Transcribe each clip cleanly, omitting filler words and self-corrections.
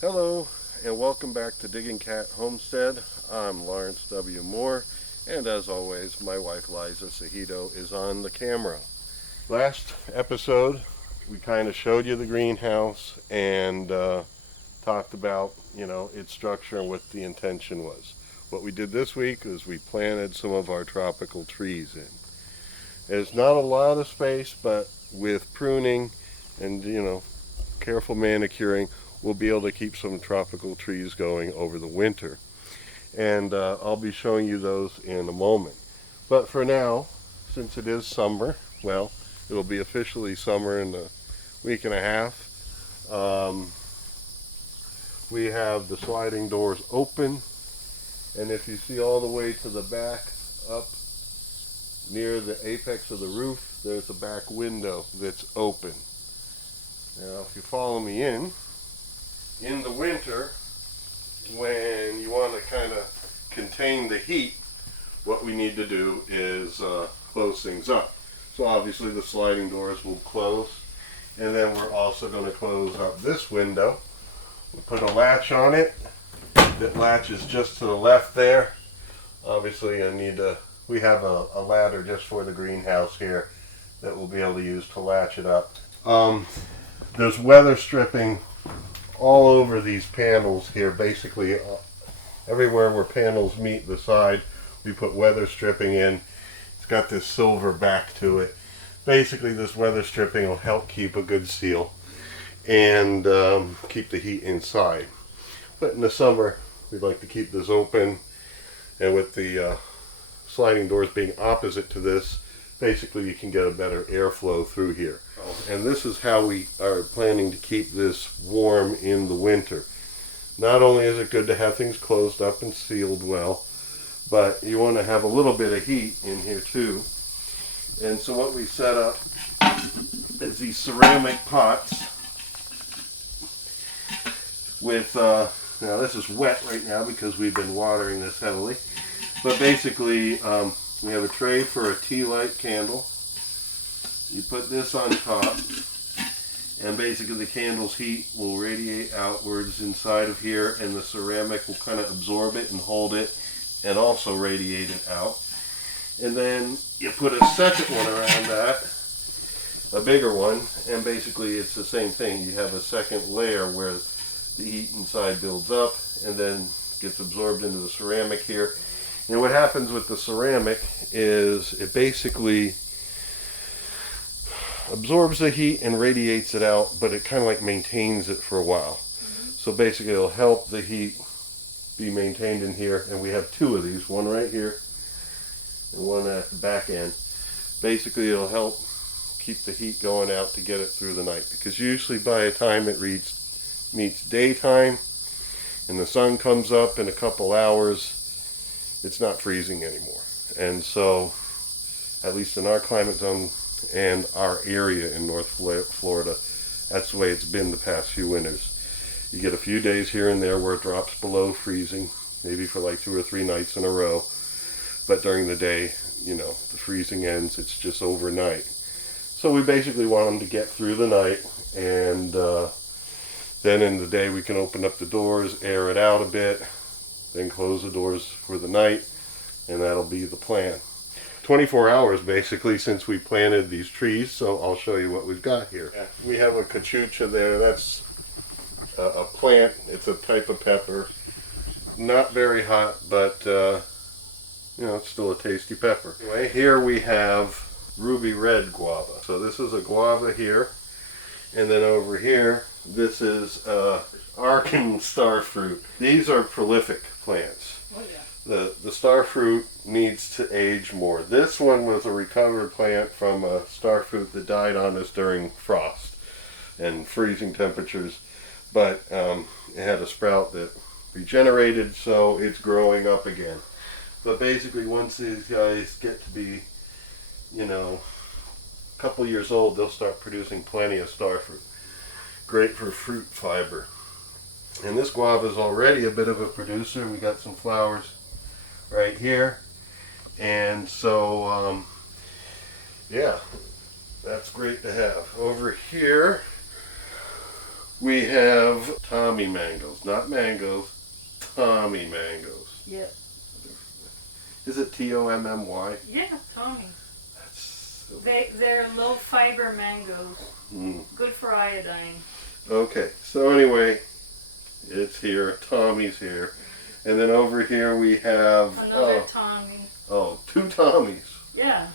Hello and welcome back to Digging Cat Homestead. I'm Lawrence W. Moore, and as always my wife Liza Sahito is on the camera. Last episode we kind of showed you the greenhouse and talked about its structure and what the intention was. What we did this week is we planted some of our tropical trees in. There's not a lot of space, but with pruning and careful manicuring, we'll be able to keep some tropical trees going over the winter. And I'll be showing you those in a moment. But for now, since it is summer, well, it'll be officially summer in a week and a half. We have the sliding doors open, and if you see all the way to the back up near the apex of the roof, there's a back window that's open. Now if you follow me in the winter, when you want to kind of contain the heat, what we need to do is close things up. So obviously the sliding doors will close, and then we're also going to close up this window. We'll put a latch on it. That latch is just to the left there. Obviously we have a ladder just for the greenhouse here that we'll be able to use to latch it up. There's weather stripping all over these panels here. Basically everywhere where panels meet the side, we put weather stripping in. It's got this silver back to it. Basically this weather stripping will help keep a good seal and keep the heat inside. But in the summer we'd like to keep this open, and with the sliding doors being opposite to this, basically you can get a better airflow through here. And this is how we are planning to keep this warm in the winter. Not only is it good to have things closed up and sealed well, but you want to have a little bit of heat in here too. And so what we set up is these ceramic pots with, now this is wet right now because we've been watering this heavily, but basically we have a tray for a tea light candle. You put this on top, and basically the candle's heat will radiate outwards inside of here, and the ceramic will kind of absorb it and hold it and also radiate it out. And then you put a second one around that, a bigger one, and basically it's the same thing. You have a second layer where the heat inside builds up and then gets absorbed into the ceramic here. And what happens with the ceramic is it basically absorbs the heat and radiates it out, but it kind of like maintains it for a while. So basically it'll help the heat be maintained in here, and we have two of these, one right here and one at the back end. Basically it'll help keep the heat going out to get it through the night, because usually by the time it meets daytime and the sun comes up in a couple hours, it's not freezing anymore. And so at least in our climate zone and our area in North Florida, that's the way it's been the past few winters. You get a few days here and there where it drops below freezing, maybe for like 2 or 3 nights in a row, but during the day, the freezing ends. It's just overnight. So we basically want them to get through the night, and then in the day we can open up the doors, air it out a bit, then close the doors for the night, and that'll be the plan. 24 hours basically since we planted these trees, so I'll show you what we've got here. We have a cachucha there. That's a plant. It's a type of pepper. Not very hot, but it's still a tasty pepper. Anyway, here we have ruby red guava. So this is a guava here, and then over here this is Arkan star fruit. These are prolific plants. Oh yeah. The star fruit needs to age more. This one was a recovered plant from a star fruit that died on us during frost and freezing temperatures, but it had a sprout that regenerated, so it's growing up again. But basically once these guys get to be a couple years old, they'll start producing plenty of star fruit. Great for fruit fiber. And this guava is already a bit of a producer. We got some flowers right here, and so yeah, that's great to have. Over here We have Tommy mangoes, not mangoes, Tommy mangoes. Yeah. Is it Tommy? Yeah, Tommy. That's They're low fiber mangoes. mm. Good for iodine. Okay, so anyway, it's here. Tommy's here. And then over here we have Another Tommy. two Tommies. Yeah.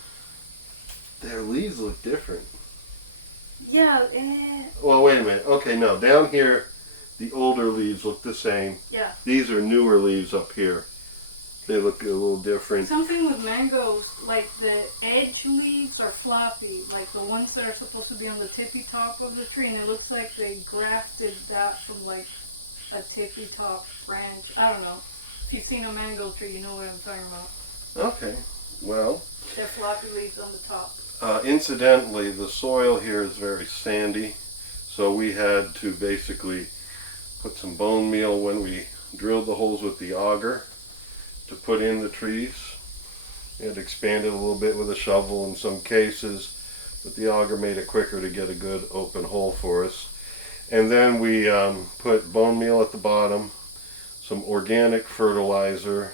Their leaves look different. Yeah. Well, wait a minute. Okay, no, down here the older leaves look the same. Yeah. These are newer leaves up here. They look a little different. Something with mangoes, like the edge leaves are floppy, like the ones that are supposed to be on the tippy top of the tree, and it looks like they grafted that from like a tippy top branch. I don't know. If you've seen a mango tree, you know what I'm talking about. Okay, well. They're floppy leaves on the top. Incidentally, the soil here is very sandy, so we had to basically put some bone meal when we drilled the holes with the auger to put in the trees. It expanded a little bit with a shovel in some cases, but the auger made it quicker to get a good open hole for us. And then we put bone meal at the bottom, some organic fertilizer,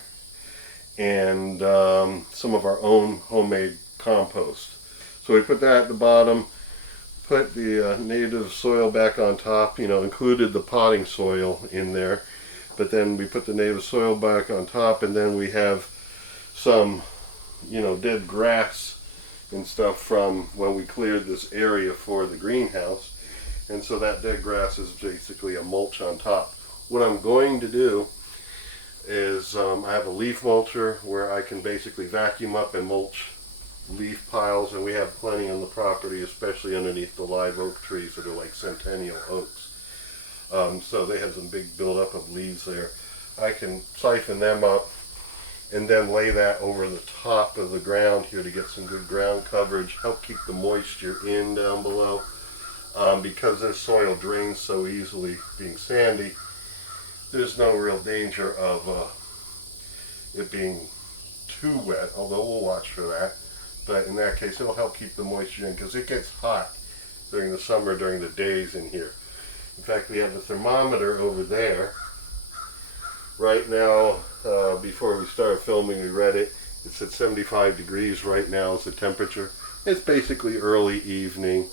and some of our own homemade compost. So we put that at the bottom, put the native soil back on top, included the potting soil in there. But then we put the native soil back on top, and then we have some, dead grass and stuff from when we cleared this area for the greenhouse. And so that dead grass is basically a mulch on top. What I'm going to do is I have a leaf mulcher where I can basically vacuum up and mulch leaf piles, and we have plenty on the property, especially underneath the live oak trees that are like centennial oaks. So they have some big buildup of leaves there. I can siphon them up and then lay that over the top of the ground here to get some good ground coverage, help keep the moisture in down below. Because this soil drains so easily, being sandy, there's no real danger of it being too wet, although we'll watch for that. But in that case, it'll help keep the moisture in, because it gets hot during the summer, during the days in here. In fact, we have the thermometer over there. Right now, before we started filming, we read it. It's at 75 degrees right now is the temperature. It's basically early evening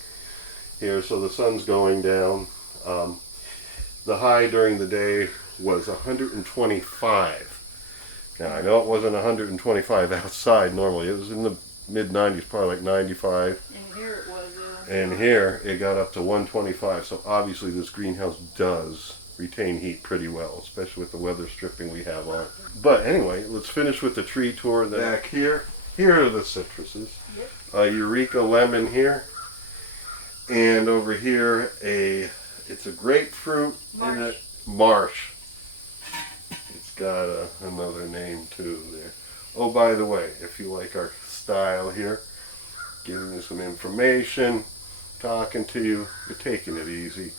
here, so the sun's going down. The high during the day was 125. Now, I know it wasn't 125 outside normally. It was in the mid-90s, probably like 95. And here it was. And here it got up to 125. So obviously this greenhouse does retain heat pretty well, especially with the weather stripping we have on it. But anyway, let's finish with the tree tour. Back here are the citruses. Yep. Eureka lemon here. And over here, it's a grapefruit and a marsh. It's got another name too there. Oh, by the way, if you like our style here, giving you some information, talking to you, we're taking it easy,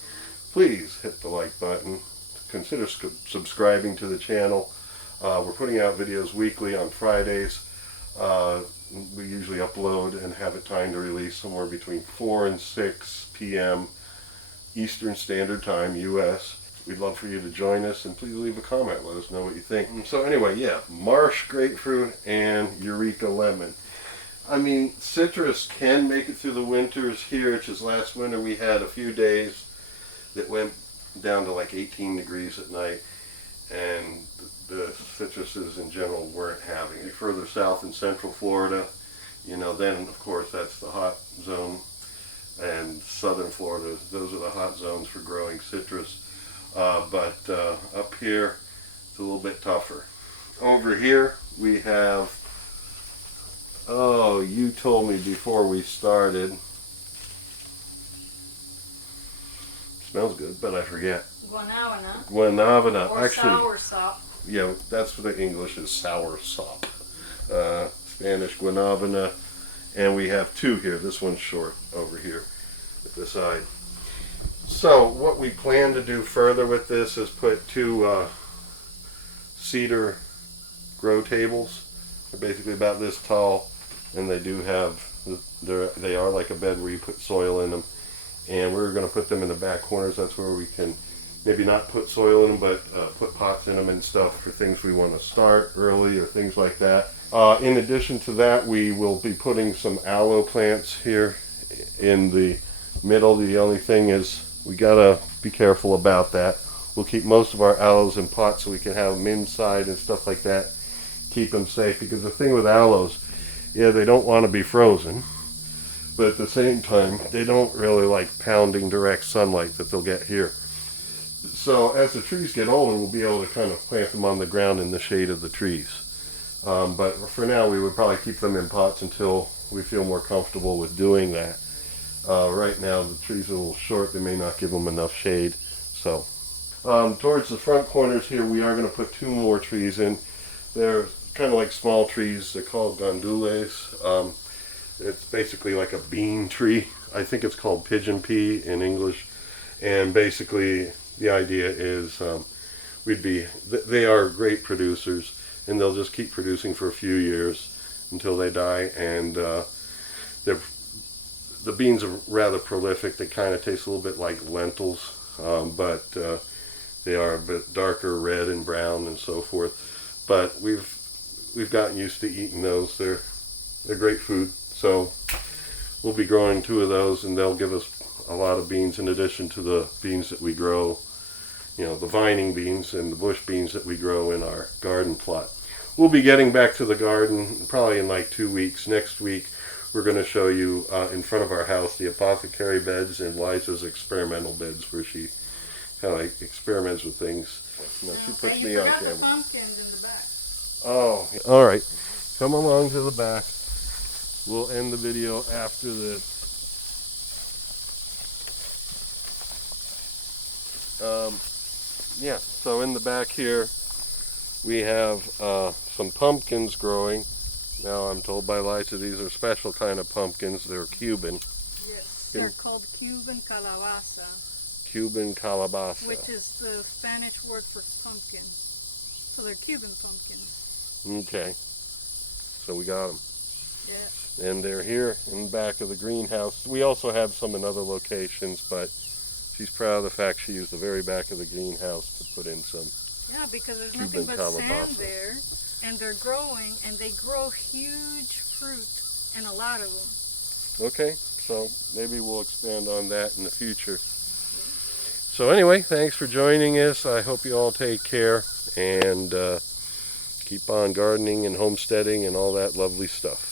please hit the like button. Consider subscribing to the channel. We're putting out videos weekly on Fridays. We usually upload and have it timed to release somewhere between 4 and 6 p.m. Eastern Standard Time, U.S. We'd love for you to join us, and please leave a comment. Let us know what you think. So anyway, yeah, marsh grapefruit and Eureka lemon. I mean, citrus can make it through the winters here. It's just last winter we had a few days that went down to like 18 degrees at night, and the citruses in general weren't having it. Further south in central Florida, then of course that's the hot zone, and southern Florida, those are the hot zones for growing citrus. But up here, it's a little bit tougher. Over here we have, oh, you told me before we started. Smells good, but I forget. Guanabana. Or actually, soursop. Yeah, that's what the English is, soursop. Spanish guanabana. And we have two here. This one's short over here at the side. So what we plan to do further with this is put two cedar grow tables. They're basically about this tall, and they do have, they are like a bed where you put soil in them. and we're going to put them in the back corners. That's where we can maybe not put soil in them, but put pots in them and stuff for things we want to start early or things like that. In addition to that, we will be putting some aloe plants here in the middle. The only thing is we gotta be careful about that. We'll keep most of our aloes in pots so we can have them inside and stuff like that. Keep them safe, because the thing with aloes, yeah, they don't want to be frozen, but at the same time, they don't really like pounding direct sunlight that they'll get here. So as the trees get older, we'll be able to kind of plant them on the ground in the shade of the trees. But for now, we would probably keep them in pots until we feel more comfortable with doing that. Right now, the trees are a little short. They may not give them enough shade. So towards the front corners here, we are going to put 2 more trees in. They're kind of like small trees. They're called gandules. It's basically like a bean tree. I think it's called pigeon pea in English. And basically, the idea is they are great producers, and they'll just keep producing for a few years until they die. And the beans are rather prolific. They kind of taste a little bit like lentils, but they are a bit darker red and brown and so forth. But we've gotten used to eating those. They're great food. So we'll be growing 2 of those, and they'll give us a lot of beans in addition to the beans that we grow, you know, the vining beans and the bush beans that we grow in our garden plot. We'll be getting back to the garden probably in like 2 weeks. Next week, we're going to show you in front of our house the apothecary beds and Liza's experimental beds, where she kind of like experiments with things. No, she puts me on camera. The pumpkins in the back. Oh, all right. Come along to the back. We'll end the video after this. Yeah, so in the back here we have some pumpkins growing. Now I'm told by Liza these are special kind of pumpkins. They're Cuban. Yes, they're called Cuban calabaza. Cuban calabaza. Which is the Spanish word for pumpkin. So they're Cuban pumpkins. Okay, so we got them. Yeah. And they're here in the back of the greenhouse. We also have some in other locations, but she's proud of the fact she used the very back of the greenhouse to put in some. Yeah, because there's Cuban nothing but calabaza. sand there, and they're growing, and they grow huge fruit, and a lot of them. Okay, so maybe we'll expand on that in the future. So anyway, thanks for joining us. I hope you all take care, and keep on gardening and homesteading and all that lovely stuff.